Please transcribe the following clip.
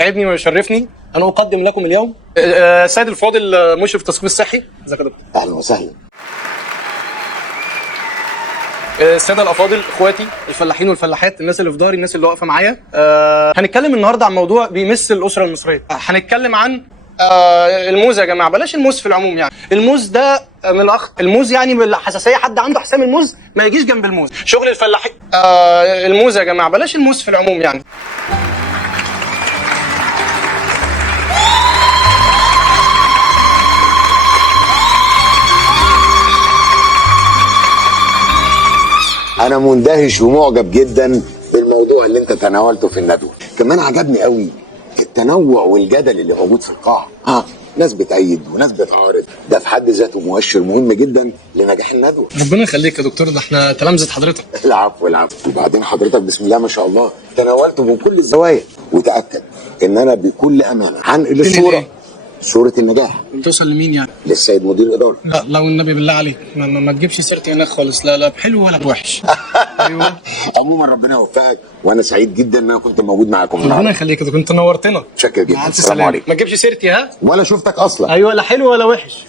يسعدني ويشرفني أن أقدم لكم اليوم السيد الفاضل مشرف التثقيف الصحي. ازيك يا دكتور؟ اهلا وسهلا. الساده الافاضل، اخواتي الفلاحين والفلاحات، الناس اللي في داري، الناس اللي واقفه معايا، هنتكلم النهارده عن موضوع بيمس الاسره المصريه. هنتكلم عن الموز يا جماعه، بلاش الموز في العموم. يعني الموز ده من الموز يعني بالحساسيه، حد عنده حسام الموز ما يجيش جنب الموز. شغل الفلاحين الموز يا جماعه، بلاش الموز في العموم. يعني انا مندهش ومعجب جدا بالموضوع اللي انت تناولته في الندوه. كمان عجبني قوي التنوع والجدل اللي موجود في القاعه. ناس بتأيد وناس بتعارض، ده في حد ذاته مؤشر مهم جدا لنجاح الندوه. ربنا يخليك يا دكتور، ده احنا تلامذه حضرتك. العفو العفو. وبعدين حضرتك بسم الله ما شاء الله تناولته من كل الزوايا، وتأكد ان انا بكل امانه هنقل الصوره، صوره النجاح توصل لمين يعني؟ للسيد مدير الاداره. لا لو النبي بالله عليك ما تجيبش سيرتي هناك خالص، لا بحلو ولا بوحش. ايوه عموما ربنا يوفقك، وانا سعيد جدا ان انا كنت موجود معاكم. ربنا يخليك يا دكتور، انت نورتنا. شكرا جدا. السلام عليكم. ما تجيبش سيرتي ها؟ ولا شفتك اصلا. ايوه، لا حلو ولا وحش.